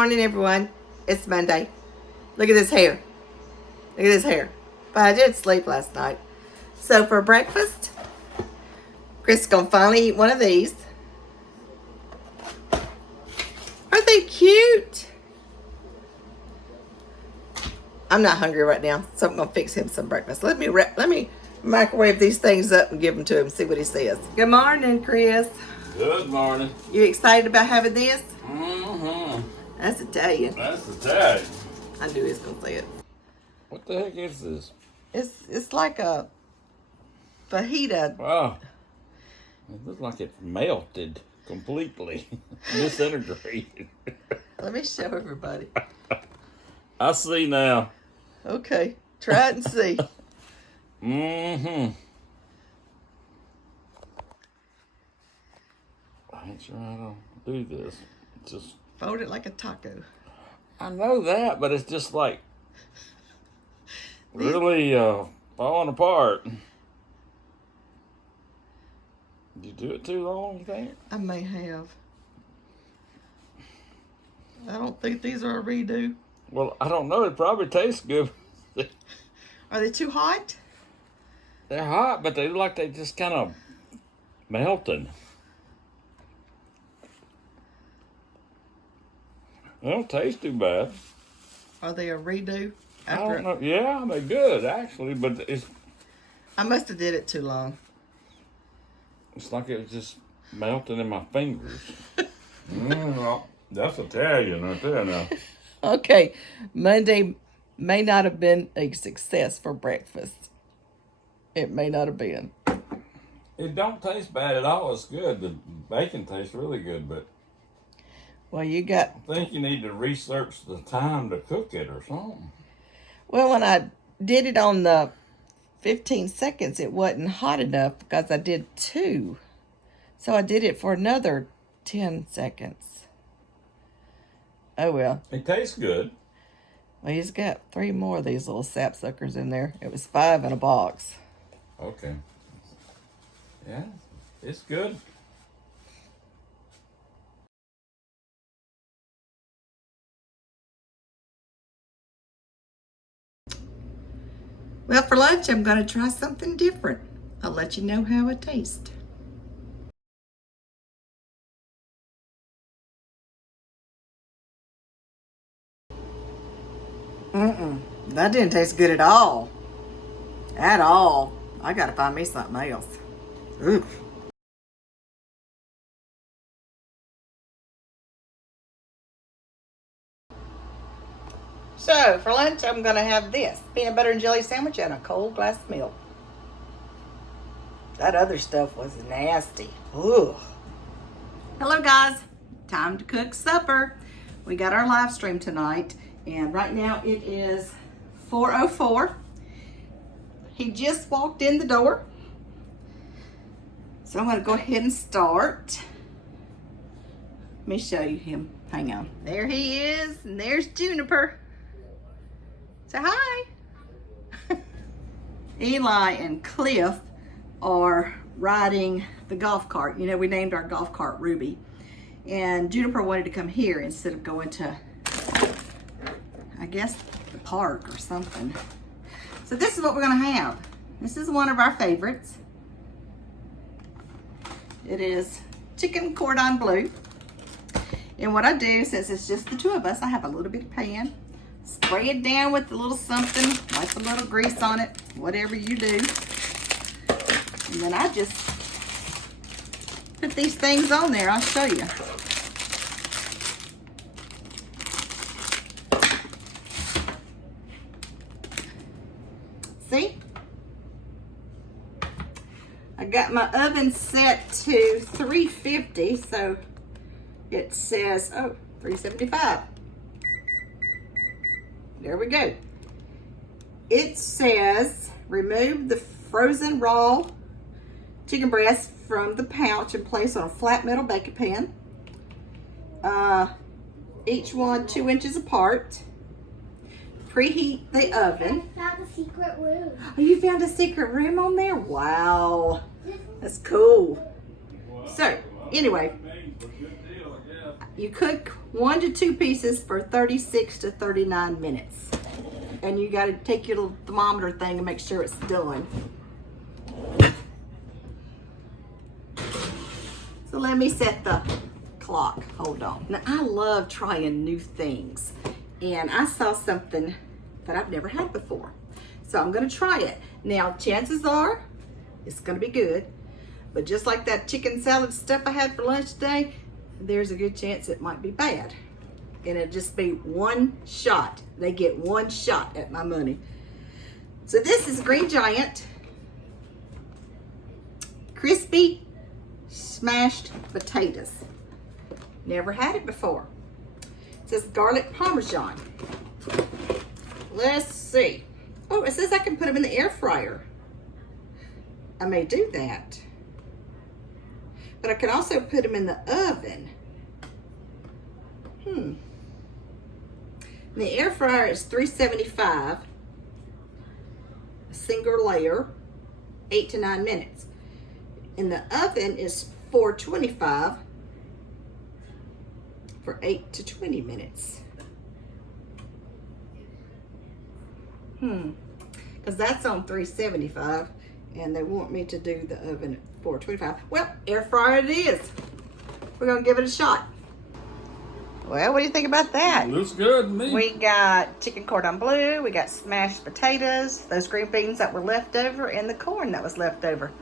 morning, everyone. It's Monday. Look at this hair. Look at this hair. But I did sleep last night. So for breakfast, Chris is going to finally eat one of these. Aren't they cute? I'm not hungry right now, so I'm going to fix him some breakfast. Let me microwave these things up and give them to him, see what he says. Good morning, Chris. Good morning. You excited about having this? Mm-hmm. That's Italian. That's Italian. I knew he was going to say it. What the heck is this? It's like a fajita. Wow. It looks like it's melted completely. Disintegrated. Let me show everybody. I see now. Okay, try it and see. Mm-hmm. I ain't sure how to do this. Just Fold it like a taco. I know that, but it's just like really falling apart. Did you do it too long, you think? I may have. I don't think these are a redo. Well, I don't know. It probably tastes good. Are they too hot? They're hot, but they look like they just kind of melting. They don't taste too bad. Are they a redo? I don't know. Yeah, they're good actually, but I must have did it too long. it's like it was just melting in my fingers. Well, that's Italian right there now. Okay, Monday may not have been a success for breakfast. It may not have been. It don't taste bad at all. It's good. The bacon tastes really good, but Well, you got... I think you need to research the time to cook it or something. Well, when I did it on the 15 seconds, it wasn't hot enough because I did 2. So I did it for another 10 seconds. Oh, well. It tastes good. Well, he's got 3 more of these little sapsuckers in there. It was 5 in a box. Okay. Yeah, it's good. Well, for lunch, I'm going to try something different. I'll let you know how it tastes. That didn't taste good at all. At all. I got to find me something else. Oof. So, for lunch, I'm going to have this peanut butter and jelly sandwich and a cold glass of milk. That other stuff was nasty. Ugh. Hello, guys. Time to cook supper. We got our live stream tonight, and right now it is 4:04. He just walked in the door. So I'm going to go ahead and start. Let me show you him. Hang on. There he is, and there's Juniper. Say hi. Eli and Cliff are riding the golf cart. You know, we named our golf cart Ruby. And Juniper wanted to come here instead of going to, I guess, the park or something. So this is what we're gonna have. This is one of our favorites. It is chicken cordon bleu. And what I do, since it's just the 2 of us, I have a little bit of pan. Spray it down with a little something, like some little grease on it, whatever you do. And then I just put these things on there. I'll show you. See? I got my oven set to 350, so it says, oh, 375. There we go. It says, remove the frozen raw chicken breast from the pouch and place on a flat metal baking pan. Each one 2 inches apart. Preheat the oven. I found a secret room. Oh, you found a secret room on there? Wow. That's cool. So, anyway, you cook 1 to 2 pieces for 36 to 39 minutes. And you got to take your little thermometer thing and make sure it's done. So let me set the clock. Hold on. Now, I love trying new things. And I saw something that I've never had before. So I'm going to try it. Now, chances are it's going to be good. But just like that chicken salad stuff I had for lunch today, there's a good chance it might be bad. And it'll just be one shot. They get one shot at my money. So this is Green Giant crispy smashed potatoes. Never had it before. It says garlic parmesan. Let's see. Oh, it says I can put them in the air fryer. I may do that. But I can also put them in the oven. And the air fryer is 375. A single layer, 8 to 9 minutes. And the oven is 425 for 8 to 20 minutes. Because that's on 375 and they want me to do the oven at 425. Well, air fryer it is. We're gonna give it a shot. Well, what do you think about that? Looks good to me. We got chicken cordon bleu, we got smashed potatoes, those green beans that were left over, and the corn that was left over.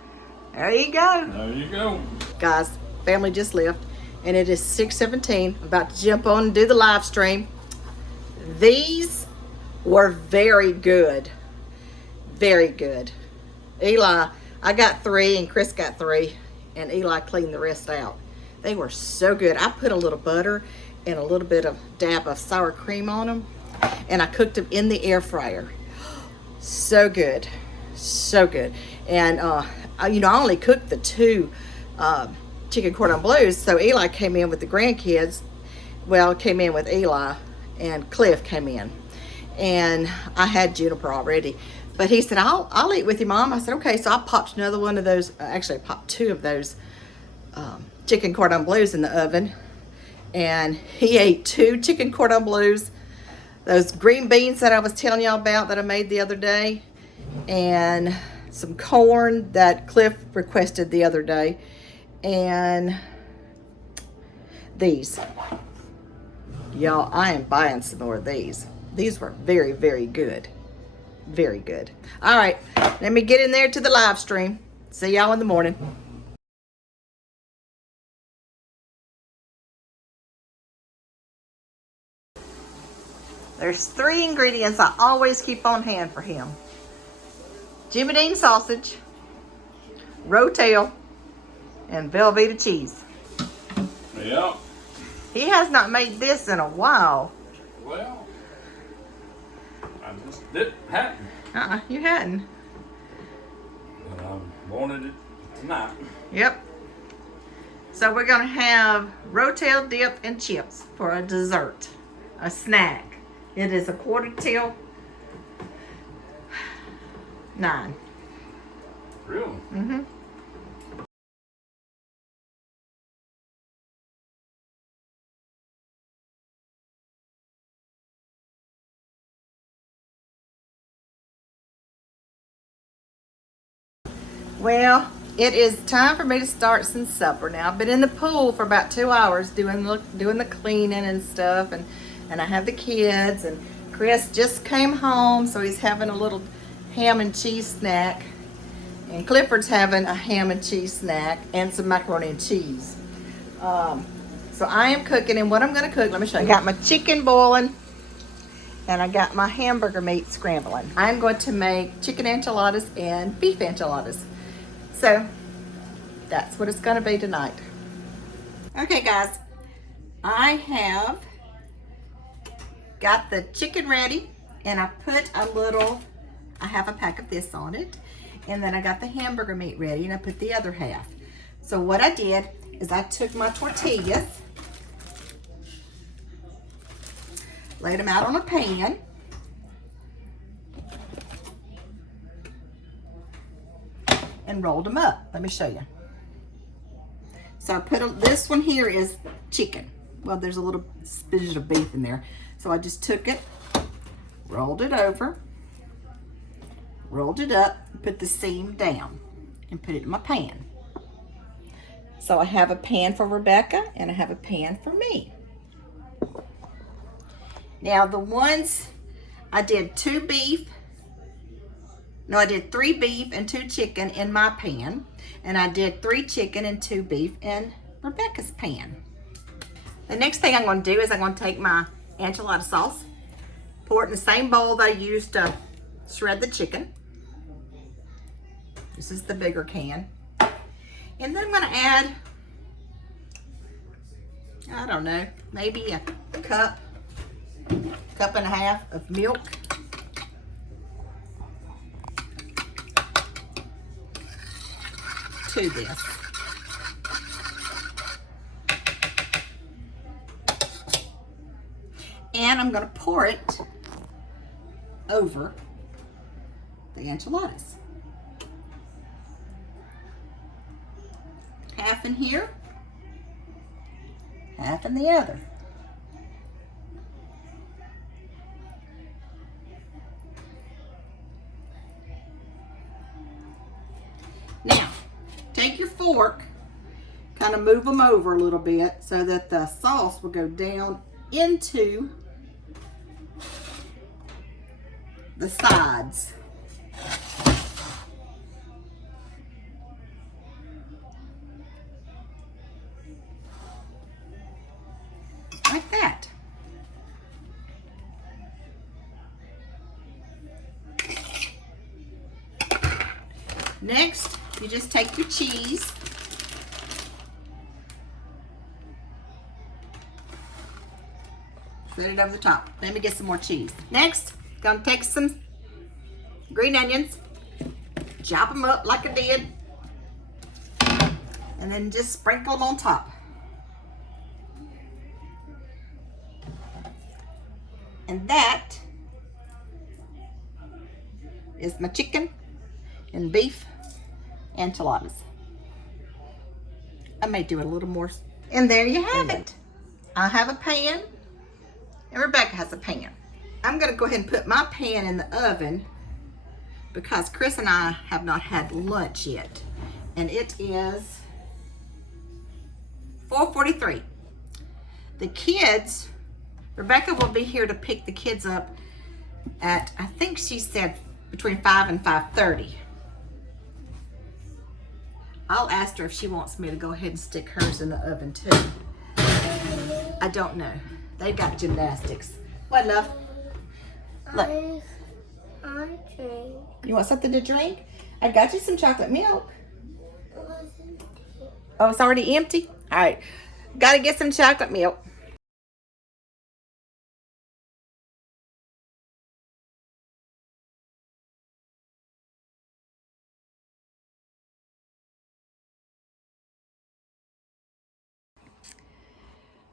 There you go. There you go. Guys, family just left, and it is 6:17. I'm about to jump on and do the live stream. These were very good. Very good. Eli, I got 3 and Chris got 3, and Eli cleaned the rest out. They were so good. I put a little butter and a little bit of dab of sour cream on them, and I cooked them in the air fryer. So good. So good. And you know, I only cooked the 2 chicken cordon bleus, so Eli came in with the grandkids. Well, came in with Eli, and Cliff came in, and I had Juniper already, but he said, I'll eat with you, Mom. I said, okay. So I popped another one of those, actually I popped 2 of those chicken cordon bleus in the oven, and he ate 2 chicken cordon bleus, those green beans that I was telling y'all about that I made the other day, and some corn that Cliff requested the other day, and these. Y'all, I am buying some more of these. These were very, very good. Very good. All right, let me get in there to the live stream. See y'all in the morning. There's 3 ingredients I always keep on hand for him. Jimmy Dean sausage, Rotel, and Velveeta cheese. Yeah. He has not made this in a while. Well, I just didn't happen. You hadn't. But I wanted it tonight. Yep. So we're gonna have Rotel dip and chips for a dessert, a snack. It is 8:45. 9. Really? Mm-hmm. Well, it is time for me to start some supper now. I've been in the pool for about 2 hours doing the cleaning and stuff, and I have the kids, and Chris just came home, so he's having a little ham and cheese snack, and Clifford's having a ham and cheese snack and some macaroni and cheese. So I am cooking, and what I'm going to cook, let me show you. I got my chicken boiling, and I got my hamburger meat scrambling. I'm going to make chicken enchiladas and beef enchiladas. So that's what it's going to be tonight. Okay, guys, I have got the chicken ready, and I put I have a pack of this on it, and then I got the hamburger meat ready, and I put the other half. So what I did is I took my tortillas, laid them out on a pan, and rolled them up. Let me show you. So I put this one here is chicken. well, there's a little smidge of beef in there. So I just took it, rolled it over, rolled it up, put the seam down, and put it in my pan. So I have a pan for Rebecca and I have a pan for me. Now the ones, I did 3 beef and 2 chicken in my pan, and I did 3 chicken and 2 beef in Rebecca's pan. The next thing I'm going to do is I'm going to take my enchilada sauce, pour it in the same bowl that I used to shred the chicken. This is the bigger can. And then I'm going to add, I don't know, maybe a cup and a half of milk. To this. And I'm going to pour it over the enchiladas. Half in here, half in the other. Now, take your fork, kind of move them over a little bit so that the sauce will go down into the sides. Like that. Next, you just take your cheese, spread it over the top. Let me get some more cheese. Next, gonna take some green onions, chop them up like I did, and then just sprinkle them on top. And that is my chicken and beef enchiladas. I may do it a little more. And there you have it. I have a pan and Rebecca has a pan. I'm gonna go ahead and put my pan in the oven because Chris and I have not had lunch yet. And it is 4:43. The kids, Rebecca will be here to pick the kids up at, I think she said between 5 and 5:30. I'll ask her if she wants me to go ahead and stick hers in the oven too. I don't know. They got gymnastics. What, love? Look. You want something to drink? I got you some chocolate milk. Oh, it's already empty? All right. Got to get some chocolate milk.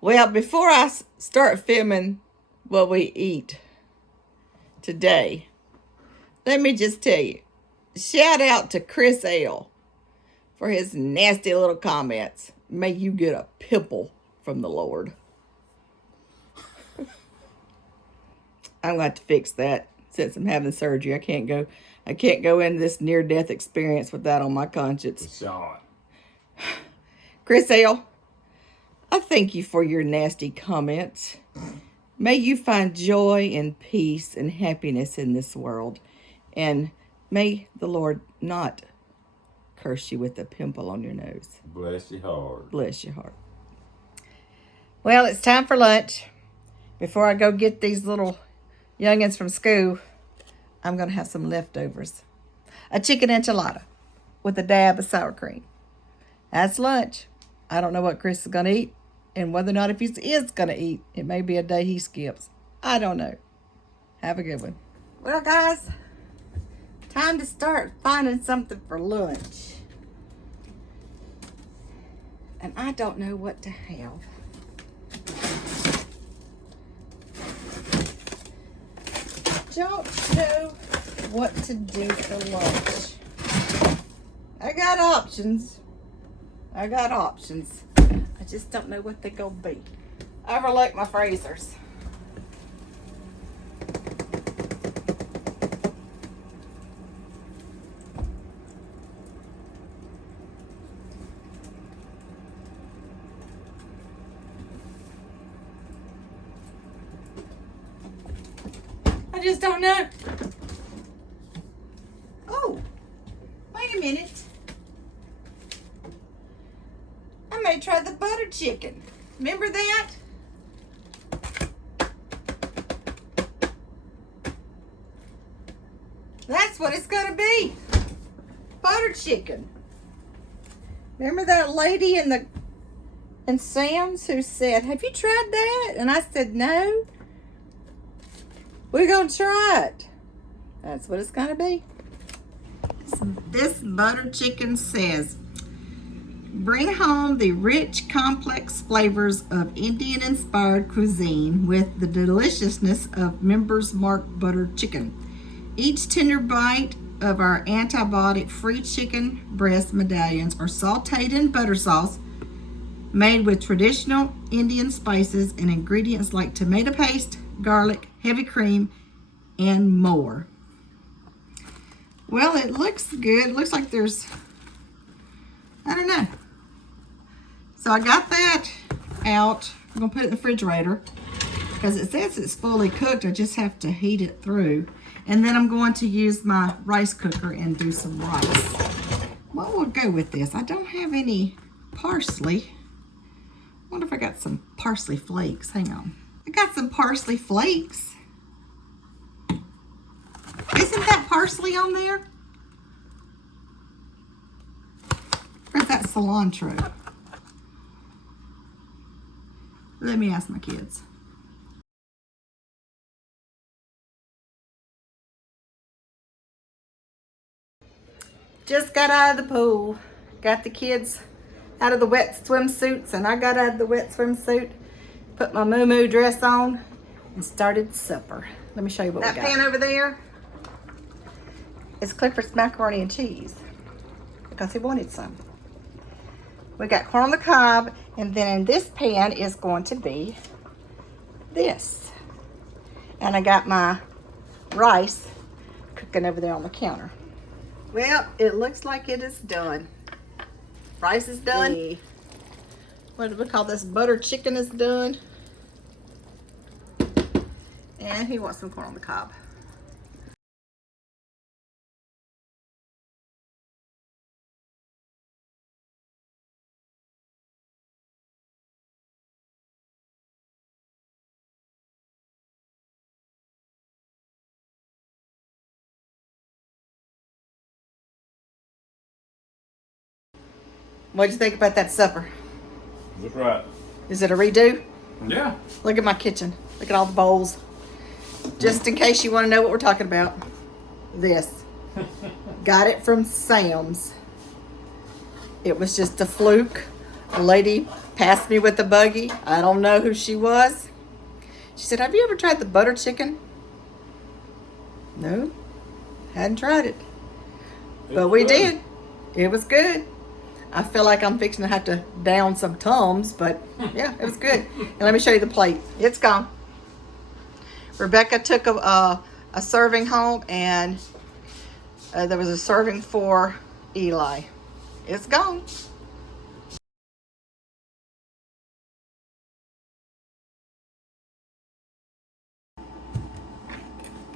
Well, before I start filming what we eat today, let me just tell you, shout out to Chris L. for his nasty little comments. May you get a pimple from the Lord. I'm going to have to fix that since I'm having surgery. I can't go into this near-death experience with that on my conscience. Chris L., I thank you for your nasty comments. May you find joy and peace and happiness in this world. And may the Lord not curse you with a pimple on your nose. Bless your heart. Bless your heart. Well, it's time for lunch. Before I go get these little youngins from school, I'm going to have some leftovers. A chicken enchilada with a dab of sour cream. That's lunch. I don't know what Chris is going to eat and whether or not if he is going to eat. It may be a day he skips. I don't know. Have a good one. Well, guys, time to start finding something for lunch. And I don't know what to have. Don't know what to do for lunch. I got options. I just don't know what they're gonna be. overlook my freezers. I just don't know. Oh, wait a minute. I may try the butter chicken. Remember that? That's what it's gonna be. Butter chicken. Remember that lady in Sam's who said, "Have you tried that?" And I said, "No." We're gonna try it. That's what it's gonna be. This butter chicken says, bring home the rich, complex flavors of Indian-inspired cuisine with the deliciousness of Members Mark butter chicken. Each tender bite of our antibiotic-free chicken breast medallions are sauteed in butter sauce, made with traditional Indian spices and ingredients like tomato paste, garlic, heavy cream, and more. Well, it looks good. It looks like there's, I don't know. So I got that out. I'm gonna put it in the refrigerator because it says it's fully cooked. I just have to heat it through. And then I'm going to use my rice cooker and do some rice. What will go with this? I don't have any parsley. I wonder if I got some parsley flakes. Hang on. I got some parsley flakes. Isn't that parsley on there? Or is that cilantro? Let me ask my kids. Just got out of the pool. Got the kids out of the wet swimsuits, and I got out of the wet swimsuit, put my moo-moo dress on, and started supper. Let me show you what we got. That pan over there is Clifford's macaroni and cheese because he wanted some. We got corn on the cob, and then in this pan is going to be this. And I got my rice cooking over there on the counter. Well, it looks like it is done. Rice is done. What do we call this? Butter chicken is done. And he wants some corn on the cob. What'd you think about that supper? That's right. Is it a redo? Yeah. Look at my kitchen. Look at all the bowls. Just in case you want to know what we're talking about. This. Got it from Sam's. It was just a fluke. A lady passed me with a buggy. I don't know who she was. She said, "Have you ever tried the butter chicken?" No. Hadn't tried it. But we did. It was good. I feel like I'm fixing to have to down some Tums, but yeah, it was good. And let me show you the plate. It's gone. Rebecca took a serving home, and there was a serving for Eli. It's gone.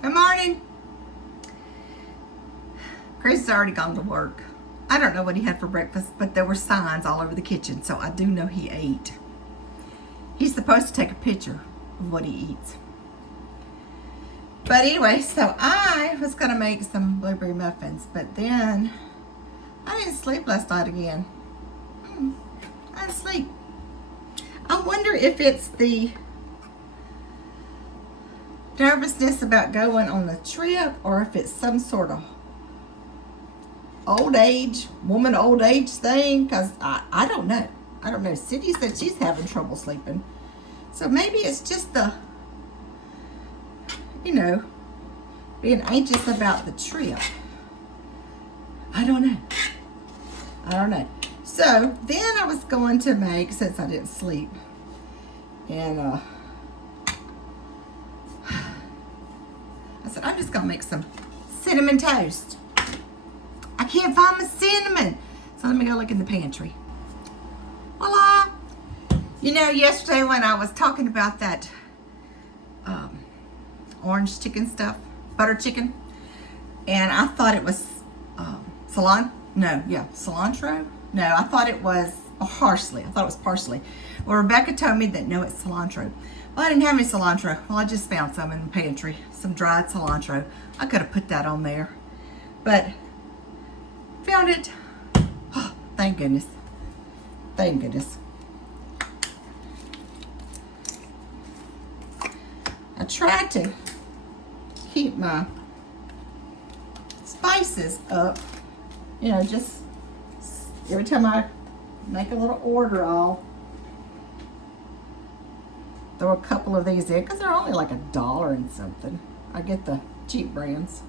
Good morning. Chris has already gone to work. I don't know what he had for breakfast, but there were signs all over the kitchen, so I do know he ate. He's supposed to take a picture of what he eats. But anyway, so I was going to make some blueberry muffins, but then I didn't sleep last night again. I didn't sleep. I wonder if it's the nervousness about going on the trip or if it's some sort of old age thing, because I don't know. I don't know. Cindy said she's having trouble sleeping. So maybe it's just the, being anxious about the trip. I don't know. So then I was going to make, since I didn't sleep, And I said, I'm just gonna make some cinnamon toast. I can't find my cinnamon. So let me go look in the pantry. Voila. You know, yesterday when I was talking about that orange chicken stuff, butter chicken, and I thought it was cilantro. No, I thought it was parsley. I thought it was parsley. Well, Rebecca told me that no, it's cilantro. Well, I didn't have any cilantro. Well, I just found some in the pantry, some dried cilantro. I could have put that on there, but found it. Oh, thank goodness. Thank goodness. I tried to keep my spices up, you know, just every time I make a little order, I'll throw a couple of these in because they're only like $1 and something. I get the cheap brands.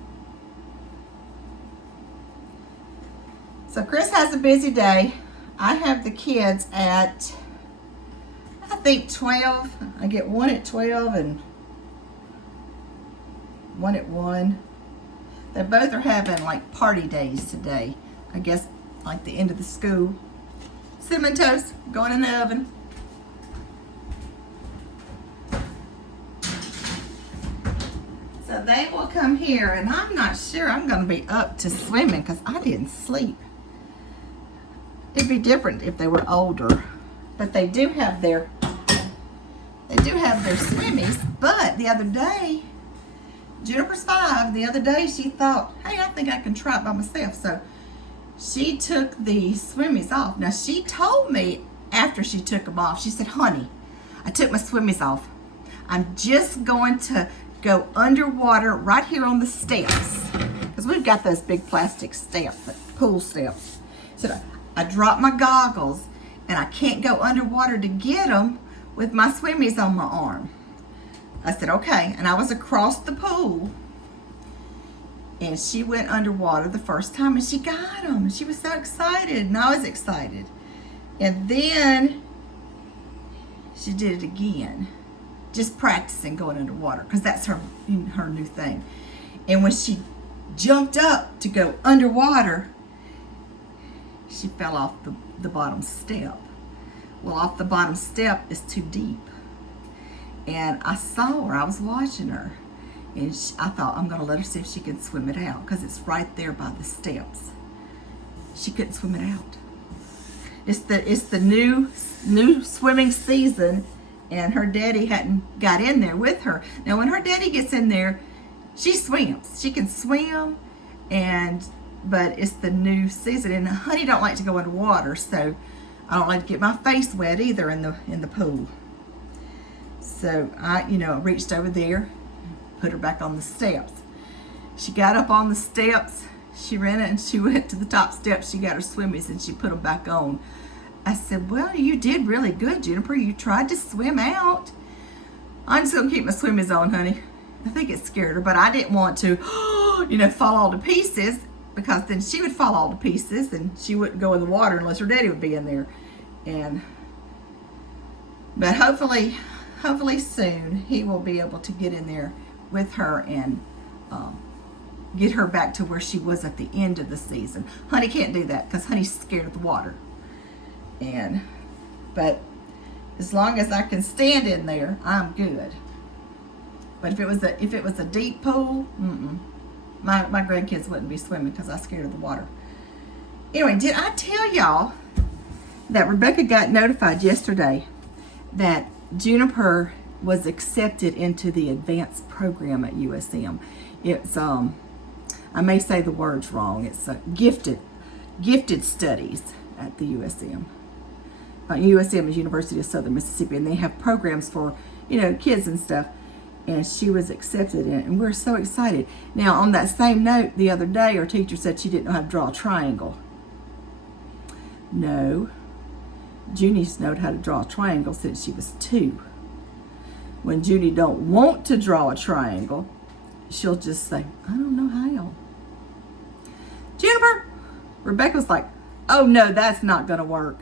So Chris has a busy day. I have the kids at, I think 12. I get one at 12 and one at 1. They both are having like party days today. I guess like the end of the school. Cinnamon toast going in the oven. So they will come here, and I'm not sure I'm going to be up to swimming because I didn't sleep. It'd be different if they were older, but they do have their swimmies. But the other day, Juniper's 5. The other day she thought, hey, I think I can try it by myself. So she took the swimmies off. Now she told me after she took them off, she said, honey, I took my swimmies off. I'm just going to go underwater right here on the steps. Because we've got those big plastic steps, pool steps. So I dropped my goggles and I can't go underwater to get them with my swimmies on my arm. I said, okay. And I was across the pool and she went underwater the first time and she got them. She was so excited and I was excited. And then she did it again, just practicing going underwater because that's her new thing. And when she jumped up to go underwater, she fell off the bottom step. Well, off the bottom step is too deep. And I saw her, I was watching her. And I thought, I'm gonna let her see if she can swim it out because it's right there by the steps. She couldn't swim it out. It's the new swimming season and her daddy hadn't got in there with her. Now when her daddy gets in there, she swims. She can swim but it's the new season and honey don't like to go underwater, so I don't like to get my face wet either in the pool. So I reached over there, put her back on the steps. She got up on the steps, she ran it and she went to the top steps, she got her swimmies and she put them back on. I said, well, you did really good, Juniper. You tried to swim out. I'm just gonna keep my swimmies on, honey. I think it scared her, but I didn't want to, fall all to pieces because then she would fall all to pieces and she wouldn't go in the water unless her daddy would be in there. But hopefully soon he will be able to get in there with her and get her back to where she was at the end of the season. Honey can't do that because honey's scared of the water. But as long as I can stand in there, I'm good. But if it was a deep pool, my grandkids wouldn't be swimming because I'm scared of the water. Anyway, did I tell y'all that Rebecca got notified yesterday that Juniper was accepted into the advanced program at USM? It's I may say the words wrong. It's gifted studies at the USM. USM is University of Southern Mississippi, and they have programs for kids and stuff. And she was accepted in it, and we're so excited. Now, on that same note, the other day, our teacher said she didn't know how to draw a triangle. No, Junie's known how to draw a triangle since she was 2. When Junie don't want to draw a triangle, she'll just say, I don't know how. Juniper, Rebecca's like, oh no, that's not gonna work.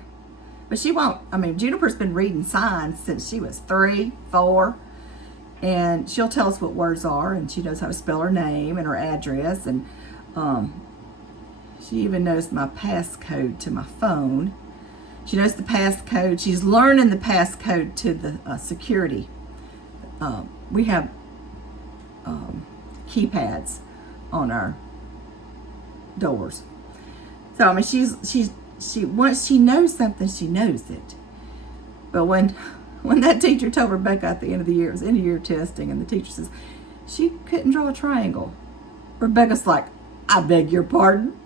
But she won't. I mean, Juniper's been reading signs since she was 3, 4. And she'll tell us what words are, and she knows how to spell her name and her address, and she even knows my passcode to my phone. She knows the passcode. She's learning the passcode to the security. We have keypads on our doors. So I mean, she once she knows something, she knows it. But when that teacher told Rebecca at the end of the year, it was end of year testing, and the teacher says she couldn't draw a triangle, Rebecca's like, I beg your pardon.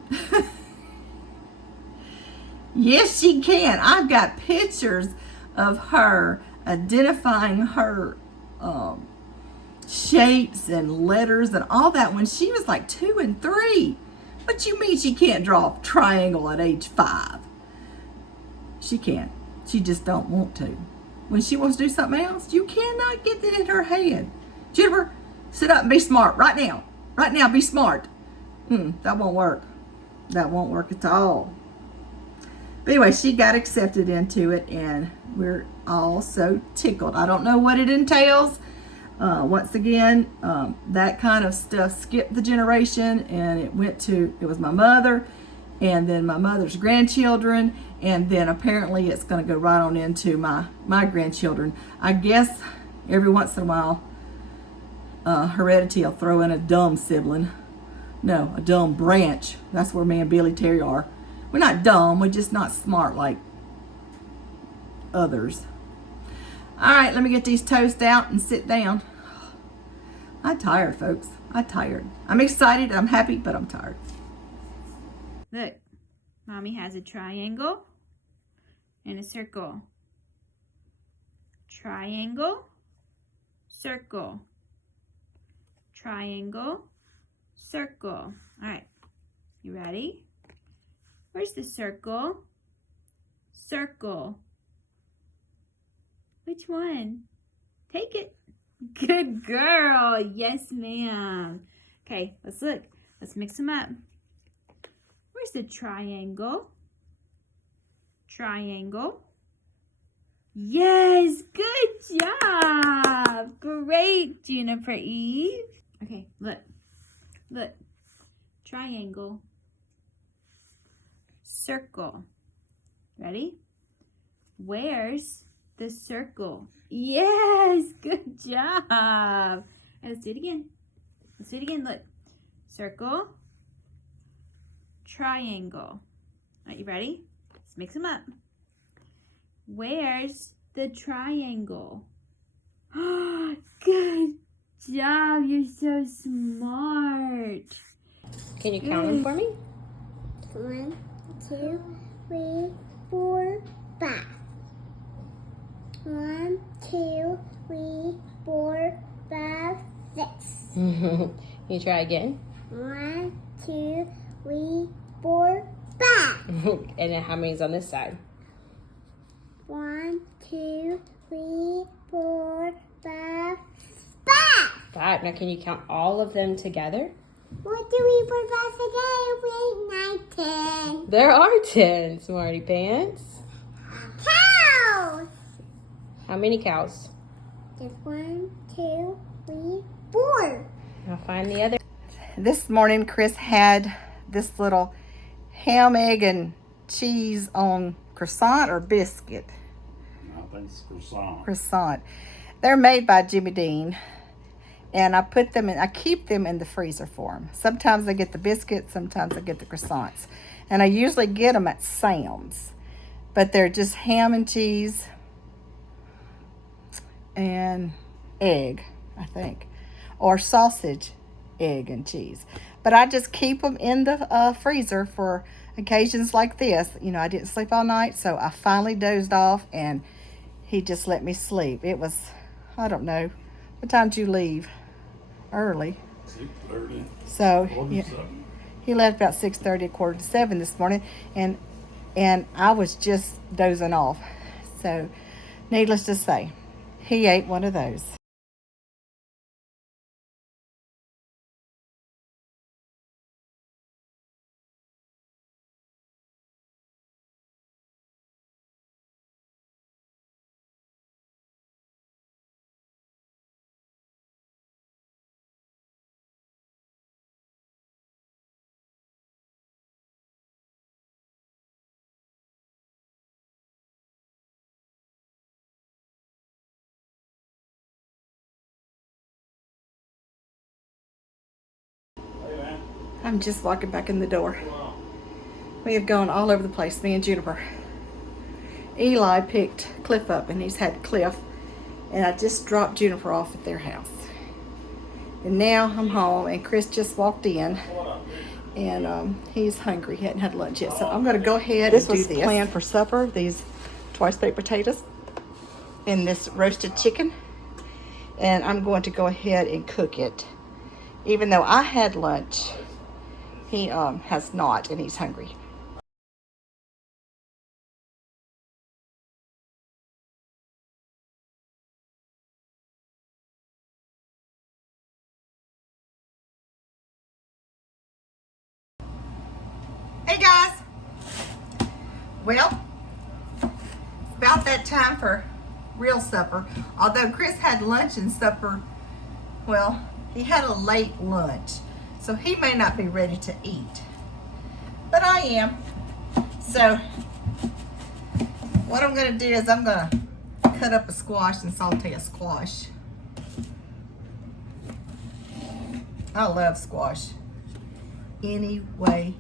Yes, she can. I've got pictures of her identifying her shapes and letters and all that when she was like 2 and 3. What you mean she can't draw a triangle at age 5? She can. She just don't want to. When she wants to do something else, you cannot get that in her head. Jennifer, sit up and be smart right now. Right now, be smart. That won't work. That won't work at all. But anyway, she got accepted into it, and we're all so tickled. I don't know what it entails. Once again, that kind of stuff skipped the generation, and it was my mother, and then my mother's grandchildren, and then apparently it's going to go right on into my grandchildren. I guess every once in a while, heredity will throw in a dumb sibling. No, a dumb branch. That's where me and Billy Terry are. We're not dumb, we're just not smart like others. All right, let me get these toast out and sit down. I'm tired, folks. I'm tired. I'm excited, I'm happy, but I'm tired. Look, Mommy has a triangle and a circle. Triangle, circle. Triangle, circle. All right, you ready? Where's the circle? Circle. Which one? Take it. Good girl. Yes, ma'am. Okay, let's look. Let's mix them up. Where's the triangle? Triangle. Yes, good job. Great, Juniper Eve. Okay, look. Look. Triangle. Circle. Ready? Where's the circle? Yes, good job. And let's do it again. Let's do it again. Look. Circle. Triangle. Are you ready? Let's mix them up. Where's the triangle? Good job. You're so smart. Can you count them for me? 1, 2, 3, 4, 5. 1, 2, 3, 4, 5, 6. You try again. 1, 2, 3, 4, 5. And then how many's on this side? 1, 2, 3, 4, 5, 5. 5. Now can you count all of them together? 1, 2, 3, 4, 5, 6, 7, 8, 9, 10. There are 10, Smarty Pants. Cows! How many cows? Just 1, 2, 3, 4. Now find the other. This morning, Chris had this little ham, egg, and cheese on croissant or biscuit. I think it's croissant. Croissant. They're made by Jimmy Dean, and I keep them in the freezer for them. Sometimes I get the biscuits, sometimes I get the croissants, and I usually get them at Sam's, but they're just ham and cheese and egg, I think, or sausage, egg, and cheese. But I just keep them in the freezer for occasions like this. You know, I didn't sleep all night, so I finally dozed off, and he just let me sleep. It was, I don't know, what time did you leave? Early. 6:30. So yeah, 47. he left about 6:30, 6:45 this morning, and I was just dozing off. So needless to say, he ate one of those. I'm just walking back in the door. We have gone all over the place, me and Juniper. Eli picked Cliff up, and he's had Cliff, and I just dropped Juniper off at their house. And now I'm home, and Chris just walked in, and he's hungry. He hadn't had lunch yet, so I'm going to go ahead and do this. This was planned for supper, these twice baked potatoes and this roasted chicken, and I'm going to go ahead and cook it. Even though I had lunch, he has not, and he's hungry. Hey guys! Well, it's about that time for real supper. Although Chris had lunch and supper, well, he had a late lunch, so he may not be ready to eat. But I am. So, what I'm going to do is I'm going to cut up a squash and saute a squash. I love squash. Any way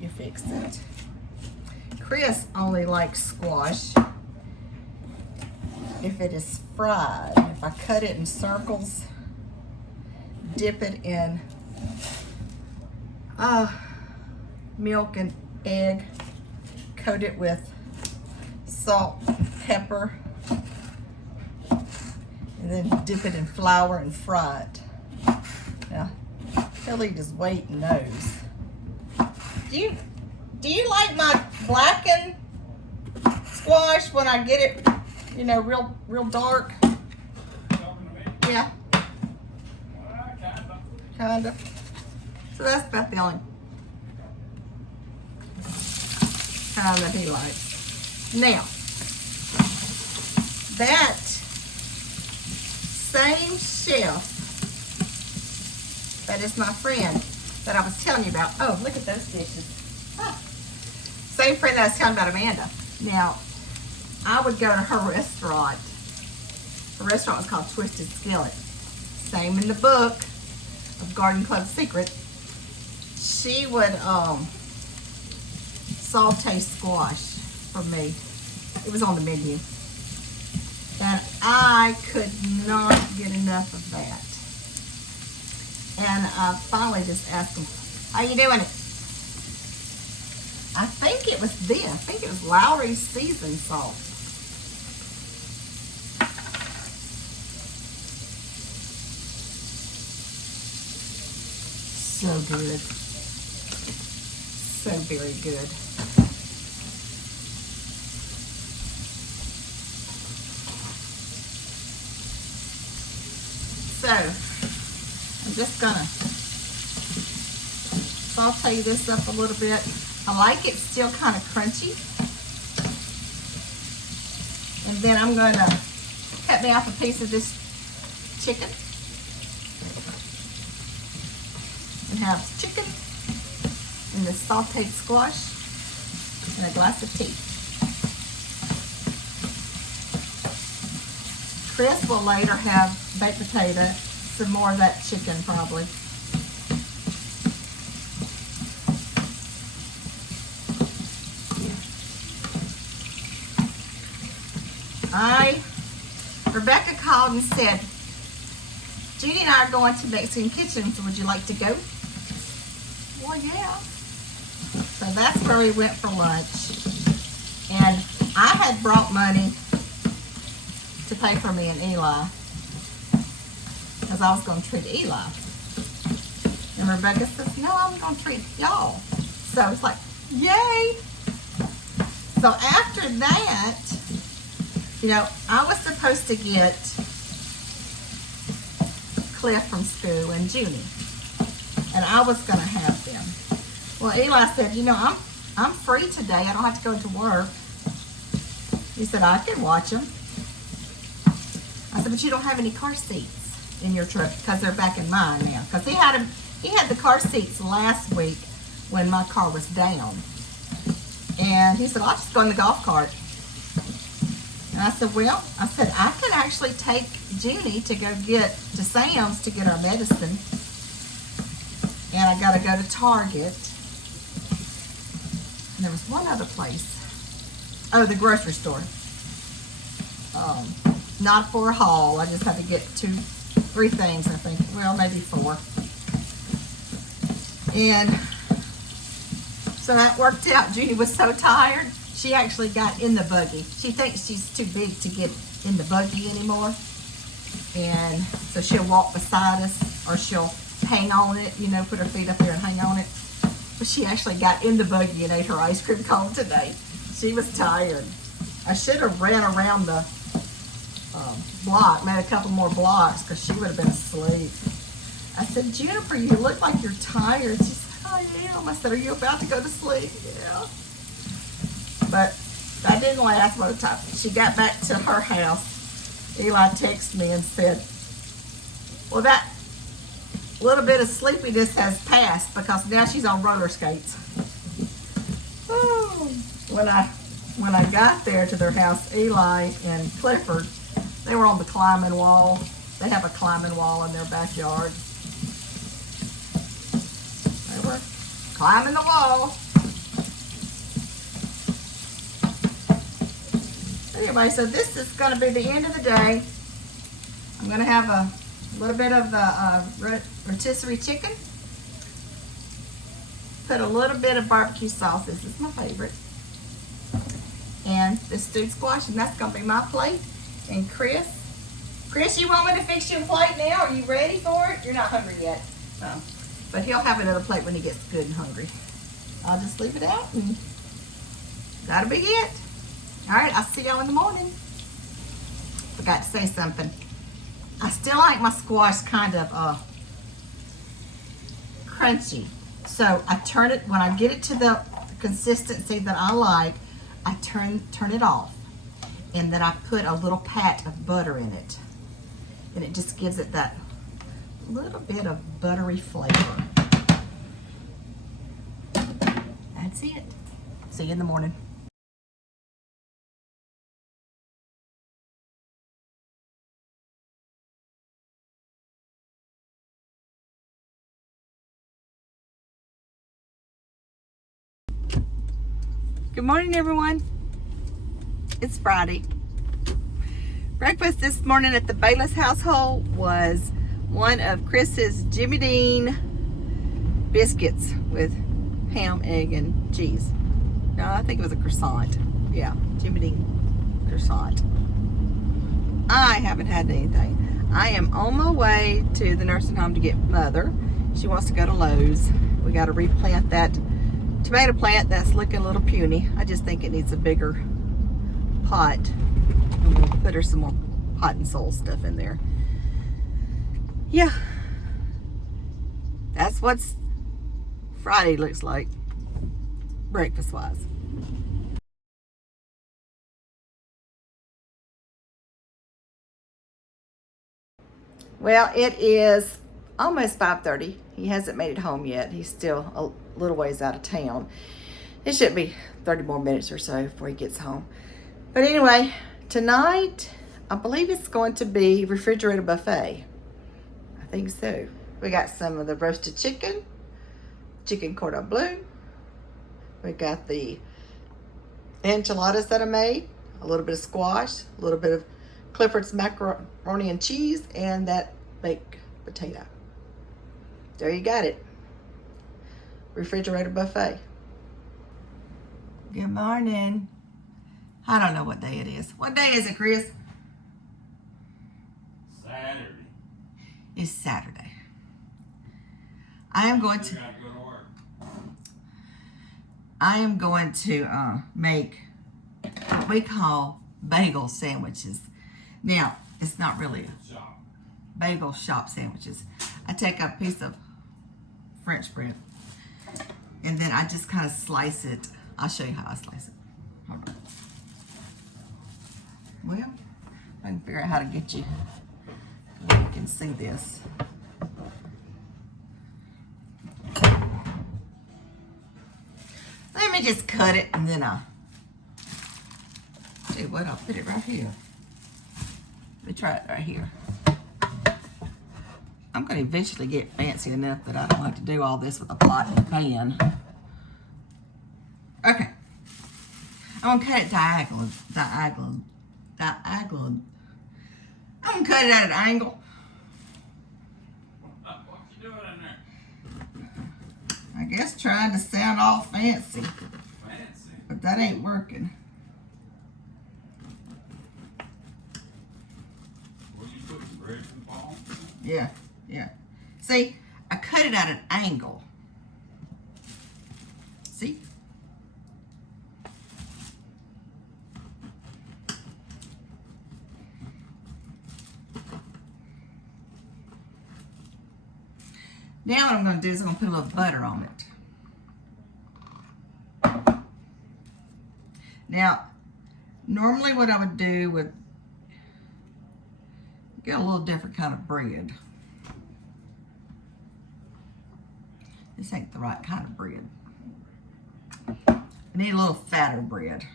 you fix it. Chris only likes squash if it is fried. If I cut it in circles, dip it in milk and egg, coat it with salt, pepper, and then dip it in flour and fry it. Now, he'll eat his weight in those. Do you like my blackened squash when I get it, you know, real dark? Yeah. Kinda. So that's about the only kind that he likes. Now, that same chef that is my friend that I was telling you about. Oh, look at those dishes. Huh. Same friend that I was telling about, Amanda. Now, I would go to her restaurant. Her restaurant was called Twisted Skillet. Same in the book of Garden Club Secret. She would saute squash for me. It was on the menu. And I could not get enough of that. And I finally just asked him, how you doing it? I think it was this. I think it was Lowry's seasoned salt. So good. So very good. So, I'm just gonna saute this up a little bit. I like it still kind of crunchy. And then I'm gonna cut me off a piece of this chicken. And have chicken and this sauteed squash and a glass of tea. Chris will later have baked potato, some more of that chicken probably. Rebecca called and said, Judy and I are going to Mexican Kitchen, so would you like to go? Well, yeah. So that's where we went for lunch. And I had brought money to pay for me and Eli, because I was going to treat Eli. And Rebecca says, no, I'm going to treat y'all. So it's like, yay. So after that, you know, I was supposed to get Cliff from school and Junie, and I was going to have them. Well, Eli said, you know, I'm free today. I don't have to go to work. He said, I can watch them. I said, but you don't have any car seats in your truck, because they're back in mine now. Because he had the car seats last week when my car was down. And he said, I'll just go in the golf cart. And I said, well, I can actually take Junie to go get to Sam's to get our medicine. And I gotta go to Target. And there was one other place. Oh, the grocery store. Not for a haul. I just had to get 3 things, I think. Well, maybe 4. And so that worked out. Judy was so tired, she actually got in the buggy. She thinks she's too big to get in the buggy anymore. And so she'll walk beside us, or she'll hang on it, you know, put her feet up there and hang on it. But she actually got in the buggy and ate her ice cream cone today. She was tired. I should have ran around the block, made a couple more blocks, because she would have been asleep. I said, Jennifer, you look like you're tired. She said, I am. I said, are you about to go to sleep? Yeah. But that didn't last by the time she got back to her house. Eli texted me and said, well, that little bit of sleepiness has passed, because now she's on roller skates. Oh. When I got there to their house, Eli and Clifford, they were on the climbing wall. They have a climbing wall in their backyard. They were climbing the wall. Anyway, so this is going to be the end of the day. I'm going to have a little bit of the rotisserie chicken. Put a little bit of barbecue sauce. This is my favorite. And this stewed squash, and that's going to be my plate. And Chris, you want me to fix you a plate now? Are you ready for it? You're not hungry yet. No. But he'll have another plate when he gets good and hungry. I'll just leave it out, and that'll be it. All right, I'll see y'all in the morning. Forgot to say something. I still like my squash kind of crunchy. So I turn it, when I get it to the consistency that I like, I turn it off. And then I put a little pat of butter in it. And it just gives it that little bit of buttery flavor. That's it. See you in the morning. Good morning, everyone. It's Friday. Breakfast this morning at the Bayless household was one of Chris's Jimmy Dean biscuits with ham, egg, and cheese. No, I think it was a croissant. Yeah, Jimmy Dean croissant. I haven't had anything. I am on my way to the nursing home to get Mother. She wants to go to Lowe's. We got to replant that tomato plant that's looking a little puny. I just think it needs a bigger pot. And we'll put her some more hot and soul stuff in there. Yeah. That's what's Friday looks like, breakfast wise. Well, it is almost 5:30. He hasn't made it home yet. He's still a little ways out of town. It should be 30 more minutes or so before he gets home. But anyway, tonight, I believe it's going to be refrigerator buffet. I think so. We got some of the roasted chicken cordon bleu. We got the enchiladas that I made, a little bit of squash, a little bit of Clifford's macaroni and cheese, and that baked potato. There you got it. Refrigerator buffet. Good morning. I don't know what day it is. What day is it, Chris? Saturday. It's Saturday. I am going to make what we call bagel sandwiches. Now, it's not really bagel shop sandwiches. I take a piece of French bread and then I just kind of slice it. I'll show you how I slice it. Hold on. Well, I can figure out how to get you so you can see this. Let me just cut it and then I'll tell you what, I'll put it right here. Let me try it right here. I'm gonna eventually get fancy enough that I don't have to do all this with a pot and pan. Okay. I'm gonna cut it diagonal. I'm gonna cut it at an angle. What you doing in there? I guess trying to sound all fancy, Fancy. but that ain't working. What you putting bread in the palm? Yeah, yeah. See, I cut it at an angle. See? Now what I'm going to do is I'm going to put a little butter on it. Now, normally what I would do would get a little different kind of bread. This ain't the right kind of bread. I need a little fatter bread.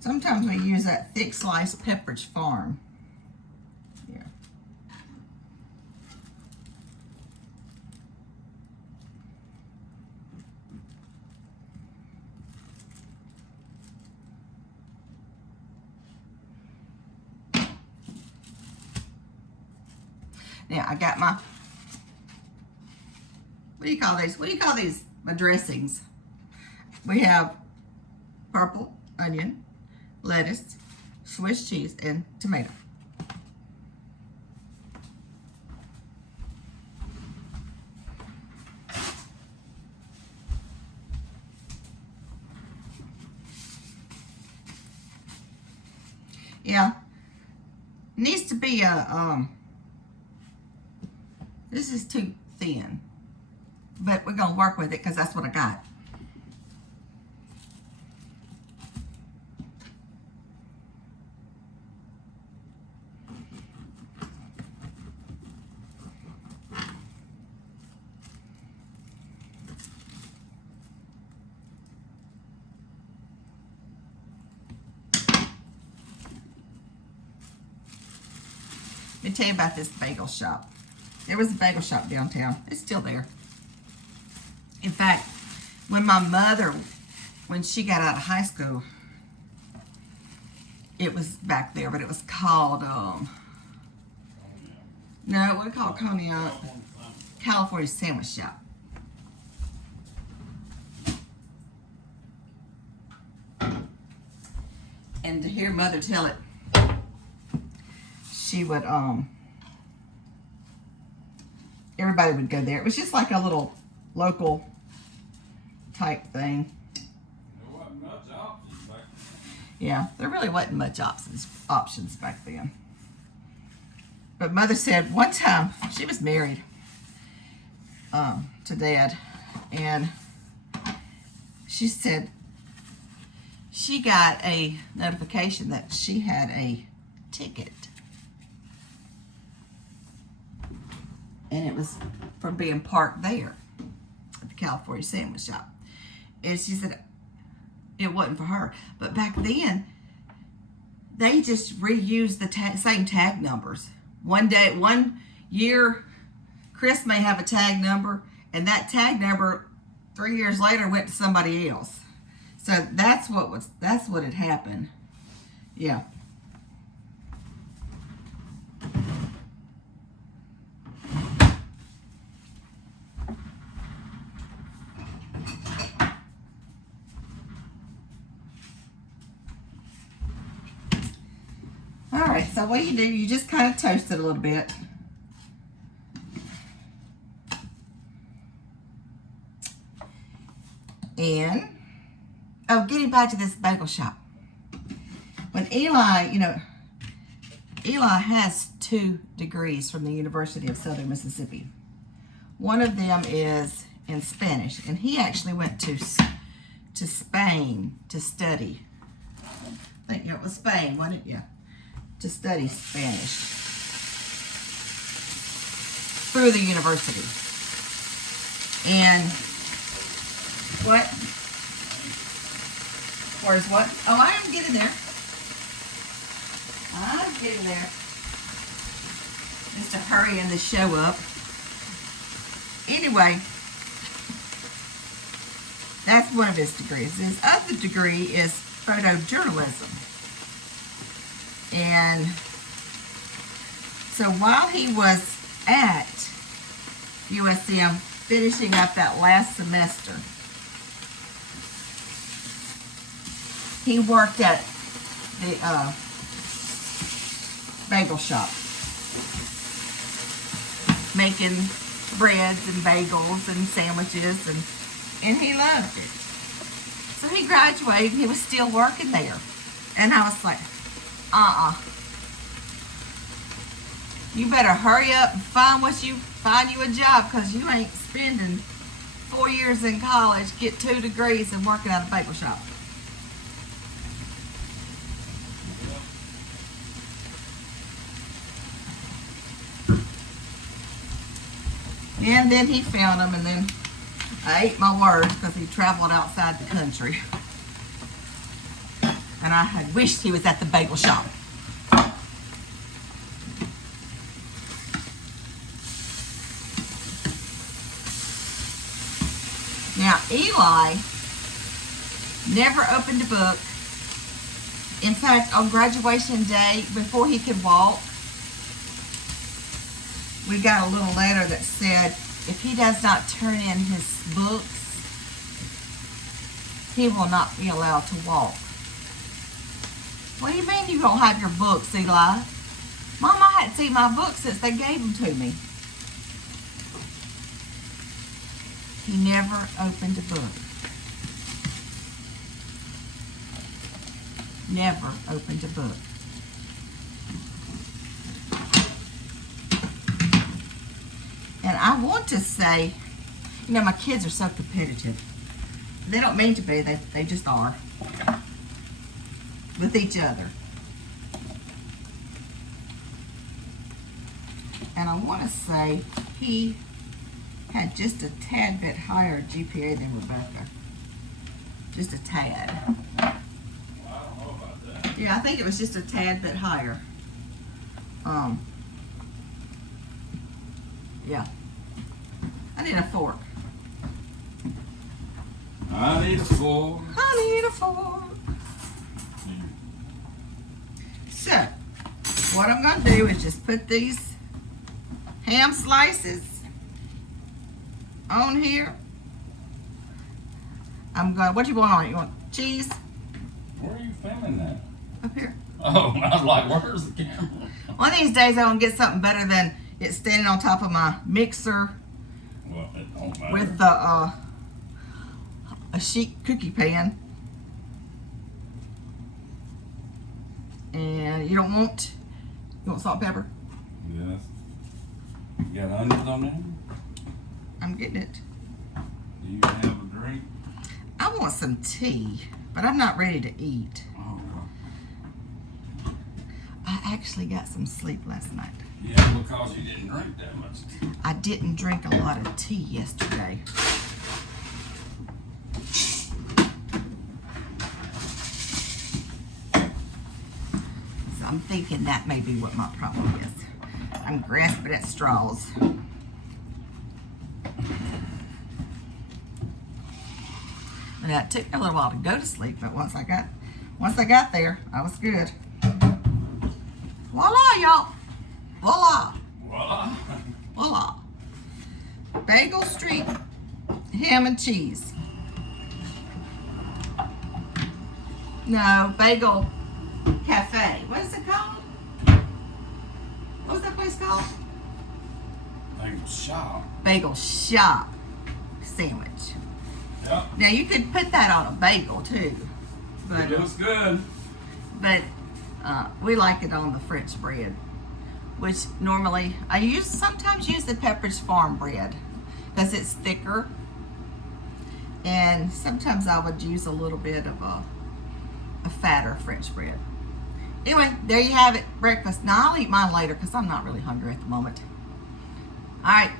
Sometimes we use that thick sliced Pepperidge Farm. Yeah. Now I got my, what do you call these? What do you call these? My dressings. We have purple onion, lettuce, Swiss cheese, and tomato. Yeah, needs to be a, this is too thin, but we're gonna work with it because that's what I got. Let me tell you about this bagel shop. There was a bagel shop downtown. It's still there. In fact, when my mother, when she got out of high school, it was back there, but it was called, no, it wasn't called Coney California Sandwich Shop. And to hear Mother tell it, she would, everybody would go there. It was just like a little local type thing. There wasn't much options back then. Yeah, there really wasn't much options back then. But Mother said one time, she was married to Dad, and she said she got a notification that she had a ticket. And it was for being parked there at the California Sandwich Shop. And she said it wasn't for her. But back then, they just reused the same tag numbers. One year, Chris may have a tag number, and that tag number 3 years later went to somebody else. So that's what had happened. Yeah. Alright, so what you do, you just kind of toast it a little bit. And, oh, getting back to this bagel shop. When Eli, Eli has 2 degrees from the University of Southern Mississippi. One of them is in Spanish, and he actually went to Spain to study. I think it was Spain, wasn't it? Yeah. To study Spanish through the university. And what Where's what? Oh, I am getting there. I'm getting there. Just to hurry and to show up. Anyway, that's one of his degrees. His other degree is photojournalism. And so while he was at USM finishing up that last semester, he worked at the bagel shop, making breads and bagels and sandwiches, and he loved it. So he graduated and he was still working there. And I was like, you better hurry up and find you a job, because you ain't spending 4 years in college, get 2 degrees, and working at a bagel shop. And then he found them, and then I ate my words because he traveled outside the country. And I had wished he was at the bagel shop. Now, Eli never opened a book. In fact, on graduation day, before he could walk, we got a little letter that said if he does not turn in his books, he will not be allowed to walk. What do you mean you don't have your books, Eli? Mom, I hadn't seen my books since they gave them to me. He never opened a book. Never opened a book. And I want to say, you know, my kids are so competitive. They don't mean to be, they just are. With each other. And I want to say he had just a tad bit higher GPA than Rebecca. Just a tad. I don't know about that. Yeah, I think it was just a tad bit higher. Yeah. I need a fork. I need a fork. I need a fork. So, what I'm going to do is just put these ham slices on here. I'm going, what do you want on it? You want cheese? Where are you filming that? Up here. Oh, I was like, where's the camera? One of these days I'm going to get something better than it standing on top of my mixer Well, it don't matter. with the, a sheet cookie pan. And you want salt and pepper? Yes. You got onions on there? I'm getting it. Do you have a drink? I want some tea, but I'm not ready to eat. Oh, well. I actually got some sleep last night. Yeah, because you didn't drink that much. I didn't drink a lot of tea yesterday. So I'm thinking that may be what my problem is. I'm grasping at straws. And it took me a little while to go to sleep, but once I got there, I was good. Voila, y'all. Voila. Voila. Voila. Bagel Street ham and cheese. No, Bagel Cafe. What is it called? What was that place called? Bagel shop. Bagel Shop sandwich. Yep. Now you could put that on a bagel too, but It looks good. we like it on the French bread, which normally I sometimes use the Pepperidge Farm bread because it's thicker, and sometimes I would use a little bit of a fatter French bread. Anyway, there you have it, breakfast. Now I'll eat mine later because I'm not really hungry at the moment. All right,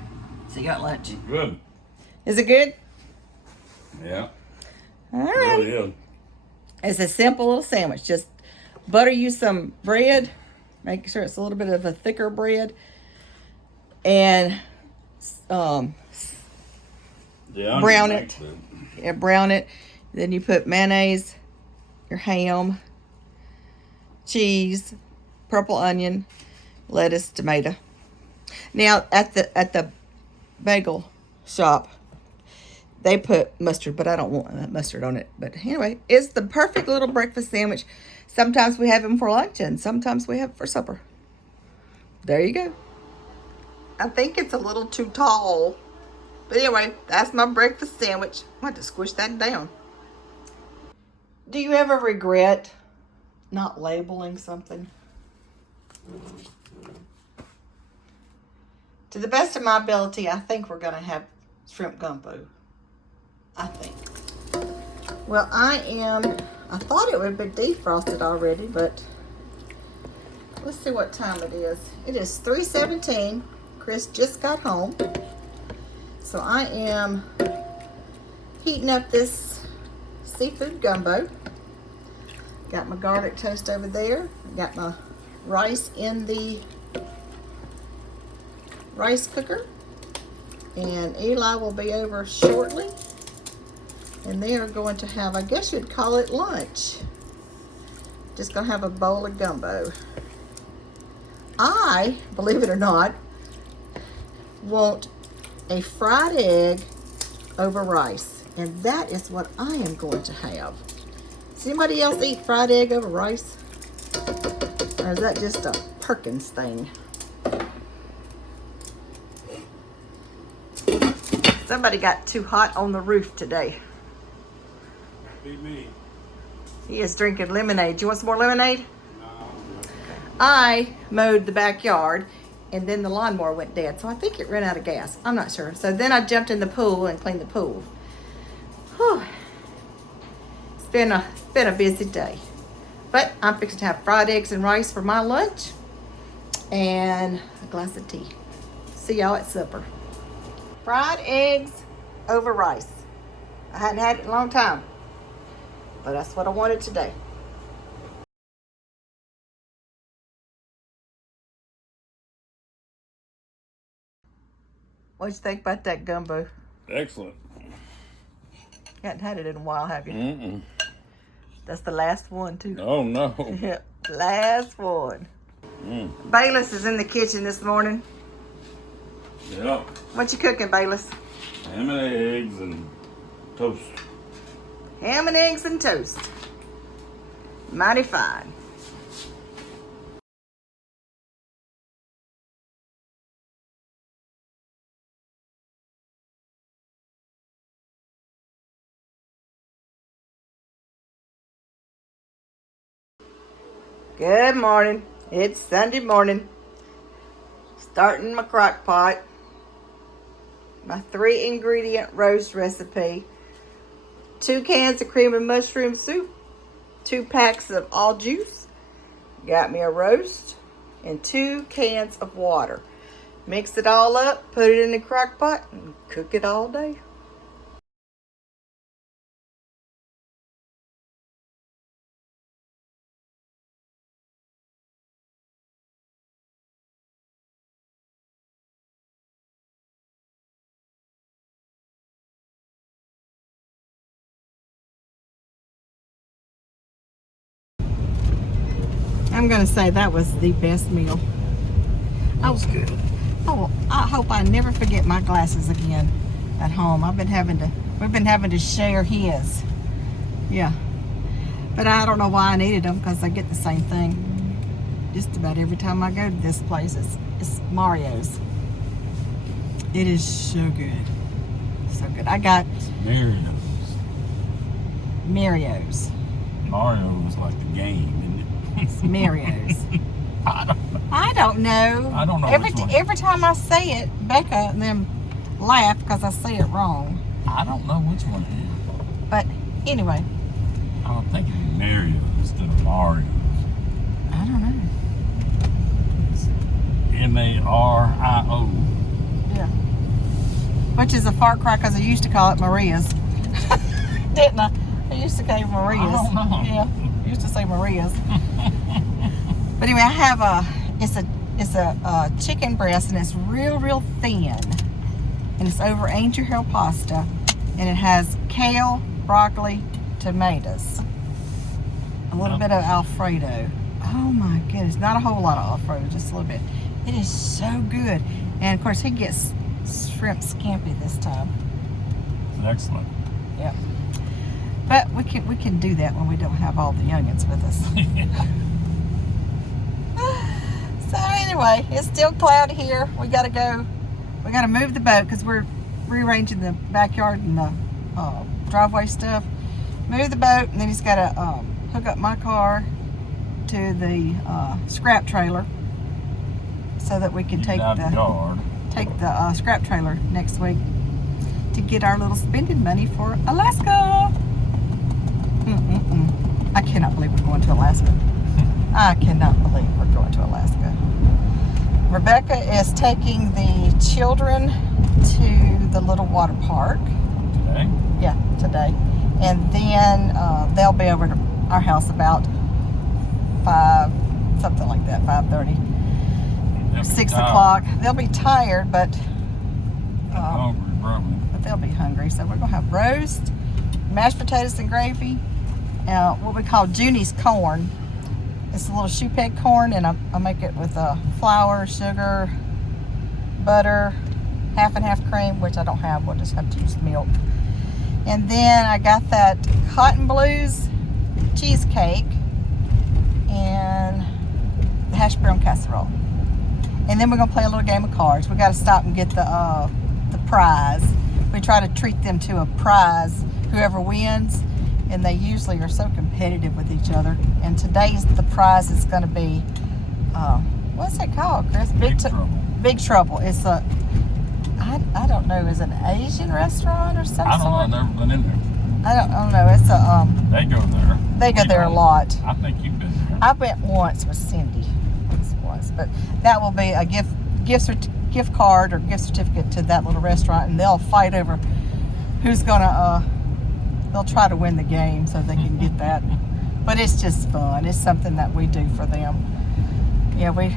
see you at lunch. Good. Is it good? Yeah. All It right. really is. It's a simple little sandwich. Just butter you some bread. Make sure it's a little bit of a thicker bread. And brown it. Yeah, brown it. Then you put mayonnaise, your ham, cheese, purple onion, lettuce, tomato. Now at the bagel shop, they put mustard, but I don't want mustard on it. But anyway, it's the perfect little breakfast sandwich. Sometimes we have them for lunch and sometimes we have it for supper. There you go. I think it's a little too tall. But anyway, that's my breakfast sandwich. I had to squish that down. Do you ever regret not labeling something? To the best of my ability, I think we're going to have shrimp gumbo. I think. Well, I thought it would be defrosted already, but let's see what time it is. It is 3:17. Chris just got home. So I am heating up this seafood gumbo. Got my garlic toast over there. Got my rice in the rice cooker. And Eli will be over shortly. And they are going to have, I guess you'd call it lunch. Just gonna have a bowl of gumbo. I, believe it or not, want a fried egg over rice. And that is what I am going to have. Does anybody else eat fried egg over rice? Or is that just a Perkins thing? Somebody got too hot on the roof today. Be me. He is drinking lemonade. You want some more lemonade? No. I mowed the backyard and then the lawnmower went dead. So I think it ran out of gas. I'm not sure. So then I jumped in the pool and cleaned the pool. Whew. It's been a busy day. But I'm fixing to have fried eggs and rice for my lunch and a glass of tea. See y'all at supper. Fried eggs over rice. I hadn't had it in a long time. But that's what I wanted today. What'd you think about that gumbo? Excellent. You hadn't had it in a while, have you? Mm-mm. That's the last one, too. Oh, no. Yep, last one. Bayless is in the kitchen this morning. Yeah. What you cooking, Bayless? Ham and eggs and toast. Ham and eggs and toast. Mighty fine. Good morning. It's Sunday morning. Starting my crock pot. My 3-ingredient roast recipe. 2 cans of cream and mushroom soup. 2 packs of all juice. Got me a roast. And 2 cans of water. Mix it all up. Put it in the crock pot. And cook it all day. I'm gonna say that was the best meal. That was good. Oh, I hope I never forget my glasses again at home. We've been having to share his. Yeah. But I don't know why I needed them because I get the same thing just about every time I go to this place. It's Mario's. It is so good. So good. I got Mario's. Mario was like the game, isn't it? It's Mario's. I don't know. I don't know. Every time I say it, Becca and them laugh because I say it wrong. I don't know which one it is. But anyway. I don't think it's Mario instead of Mario. I don't know. Mario. Yeah. Which is a far cry because I used to call it Maria's. Didn't I? He used to say Maria's. I don't know. Yeah, he used to say Maria's. But anyway, I have it's a chicken breast, and it's real thin, and it's over angel hair pasta, and it has kale, broccoli, tomatoes, a little bit of Alfredo. Oh my goodness, not a whole lot of Alfredo, just a little bit. It is so good, and of course he gets shrimp scampi this time. Excellent. Yep. But we can do that when we don't have all the youngins with us. So anyway, it's still cloudy here. We gotta go. We gotta move the boat because we're rearranging the backyard and the driveway stuff. Move the boat, and then he's gotta hook up my car to the scrap trailer so that we can take the scrap trailer next week to get our little spending money for Alaska. I cannot believe we're going to Alaska. I cannot believe we're going to Alaska. Rebecca is taking the children to the little water park. Today? Yeah, today. And then they'll be over to our house about 5, something like that, 5:30, 6 o'clock. They'll be tired, but Hungry, probably. they'll be hungry. So we're gonna have roast, mashed potatoes and gravy, what we call Junie's corn. It's a little shoe peg corn, and I make it with flour, sugar, butter, half and half cream, which I don't have. We'll just have to use milk. And then I got that Cotton Blues cheesecake and the hash brown casserole. And then we're gonna play a little game of cards. We got to stop and get the prize. We try to treat them to a prize, whoever wins, and they usually are so competitive with each other. And the prize is going to be, what's it called, Chris? Big Trouble. Big Trouble. It's I don't know, is it an Asian restaurant or something? I don't know. I've never been in there. I don't know. It's a They go there. They go there a lot. I think you've been there. I went once with Cindy. Once, but that will be a gift card or gift certificate to that little restaurant, and they'll fight over who's gonna. They'll try to win the game so they can get that. But it's just fun. It's something that we do for them. Yeah, we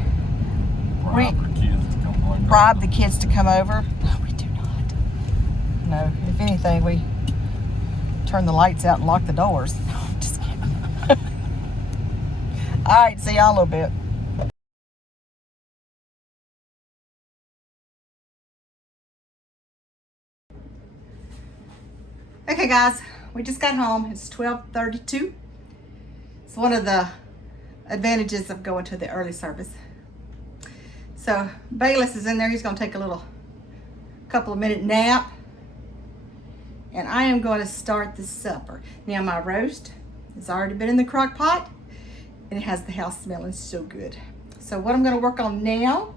bribe the kids to come over. No, we do not. No, if anything, we turn the lights out and lock the doors. No, I'm just kidding. All right, see y'all in a little bit. Okay, guys, we just got home. It's 12:32. It's one of the advantages of going to the early service. So Bayless is in there. He's going to take a couple of minute nap, and I am going to start the supper. Now my roast has already been in the crock pot, and it has the house smelling so good. So what I'm going to work on now,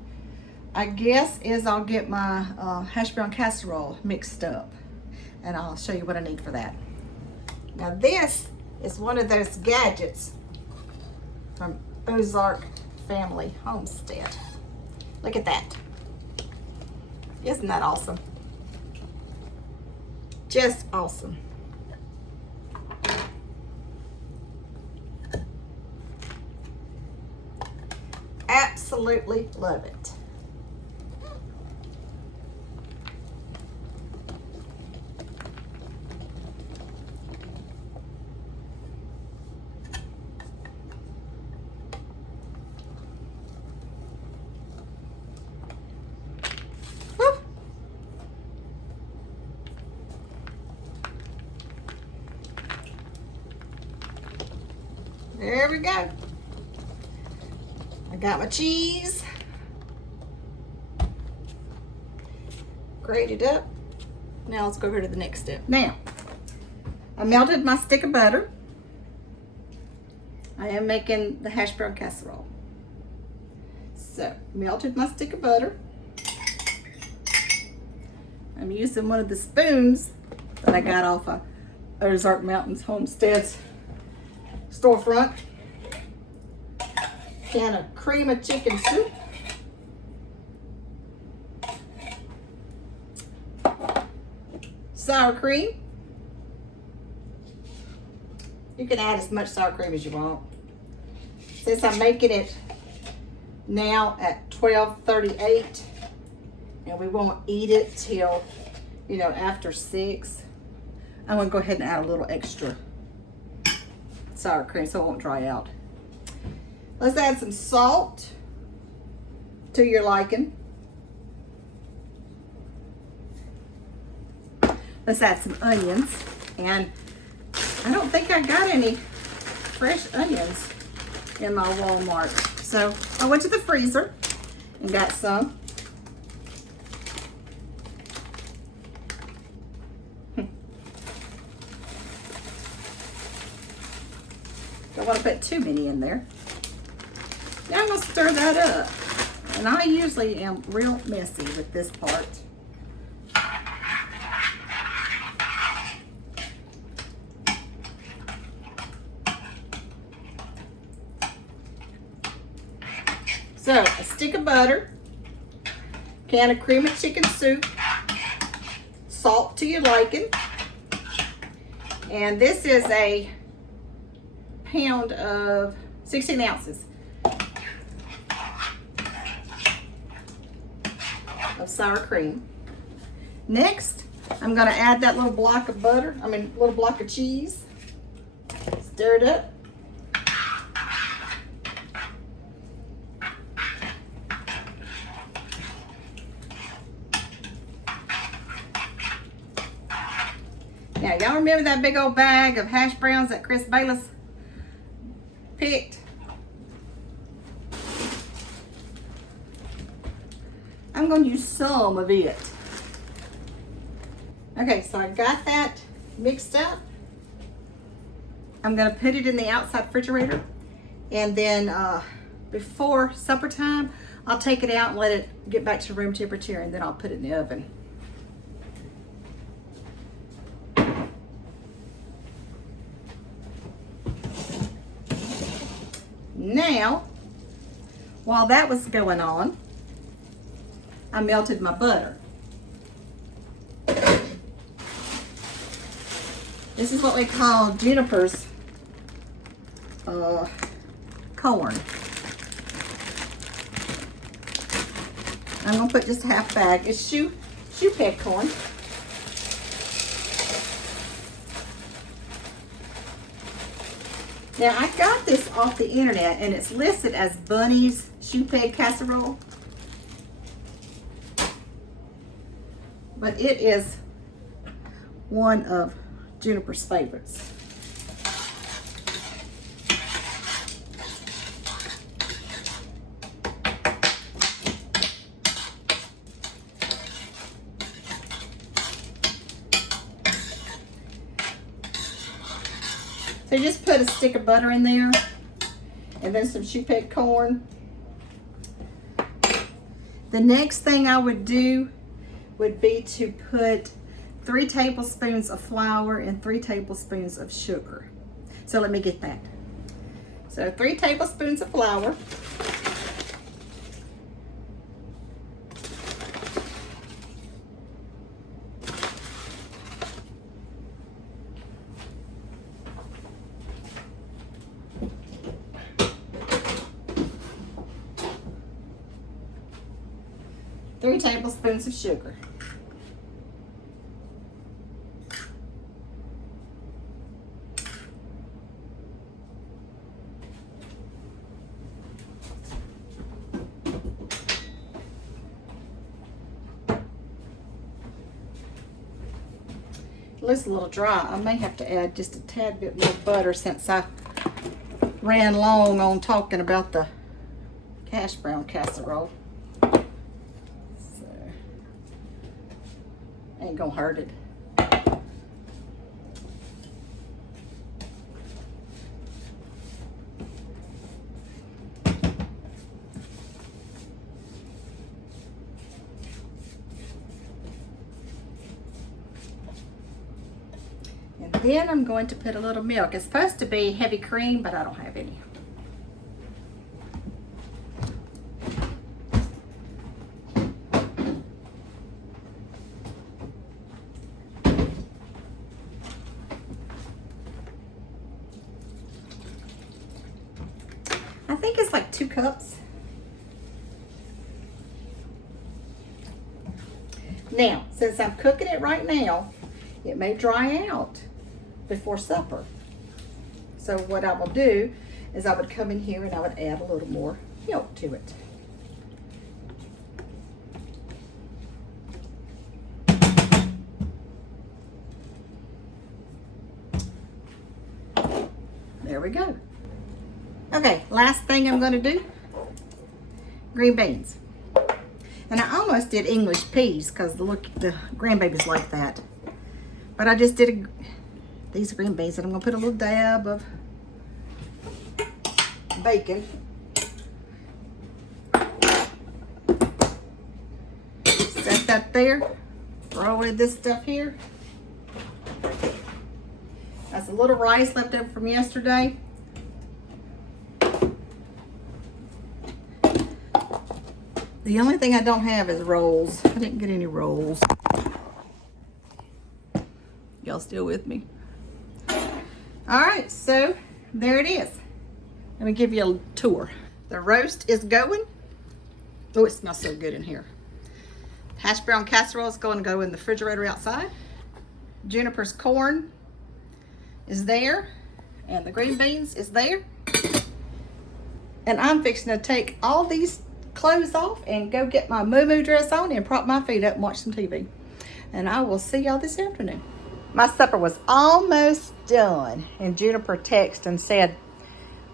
I guess, is I'll get my hash brown casserole mixed up, and I'll show you what I need for that. Now this is one of those gadgets from Ozark Family Homestead. Look at that. Isn't that awesome? Just awesome. Absolutely love it. There we go. I got my cheese grated up. Now let's go over to the next step. Now, I melted my stick of butter. I am making the hash brown casserole. So, melted my stick of butter. I'm using one of the spoons that I got off of Ozark Mountains Homestead's storefront. Can of cream of chicken soup. Sour cream. You can add as much sour cream as you want. Since I'm making it now at 12:38, and we won't eat it till, you know, after 6, I'm gonna go ahead and add a little extra sour cream so it won't dry out. Let's add some salt to your liking. Let's add some onions, and I don't think I got any fresh onions in my Walmart. So I went to the freezer and got some. Don't want to put too many in there. Now I'm going to stir that up. And I usually am real messy with this part. So, a stick of butter, can of cream of chicken soup, salt to your liking, and this is a pound of 16 ounces of sour cream. Next, I'm going to add that little block of little block of cheese. Stir it up. Now, y'all remember that big old bag of hash browns that Chris Bayless picked? I'm going to use some of it. Okay, so I got that mixed up. I'm going to put it in the outside refrigerator. And then before supper time, I'll take it out and let it get back to room temperature, and then I'll put it in the oven. Now, while that was going on, I melted my butter. This is what we call Juniper's corn. I'm gonna put just a half bag. It's shoe peg corn. Now, I got this off the internet, and it's listed as Bunny's Shoe Peg Casserole. But it is one of Juniper's favorites. So you just put a stick of butter in there, and then some shoe peg corn. The next thing I would do would be to put 3 tablespoons of flour and 3 tablespoons of sugar. So let me get that. So 3 tablespoons of flour. Three tablespoons of sugar. It looks a little dry. I may have to add just a tad bit more butter since I ran long on talking about the hash brown casserole. Ain't gonna hurt it. And then I'm going to put a little milk. It's supposed to be heavy cream, but I don't have any. think it's like 2 cups. Now, since I'm cooking it right now, it may dry out before supper. So what I will do is I would come in here and I would add a little more milk to it. There we go. Okay, last thing I'm going to do, green beans. And I almost did English peas because the grandbabies like that. But I just did these green beans, and I'm going to put a little dab of bacon. Set that there. Throw away this stuff here. That's a little rice left over from yesterday. The only thing I don't have is rolls. I didn't get any rolls. Y'all still with me? All right, so there it is. Let me give you a tour. The roast is going. Oh, it smells so good in here. Hash brown casserole is going to go in the refrigerator outside. Juniper's corn is there, and the green beans is there. And I'm fixing to take all these clothes off and go get my moo-moo dress on and prop my feet up and watch some TV. And I will see y'all this afternoon. My supper was almost done, and Juniper texted and said,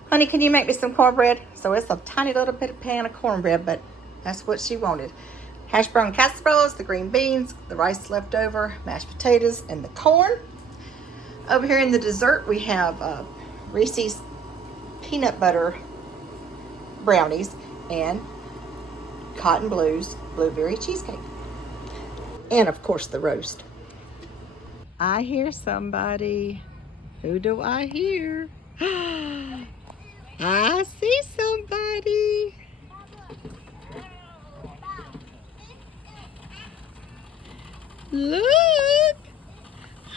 honey, can you make me some cornbread? So it's a tiny little bit of pan of cornbread, but that's what she wanted. Hash brown casseroles, the green beans, the rice left over, mashed potatoes, and the corn. Over here in the dessert, we have Reese's peanut butter brownies and Cotton Blues blueberry cheesecake. And of course the roast. I hear somebody. Who do I hear? I see somebody. Look.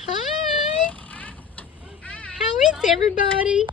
Hi. How is everybody?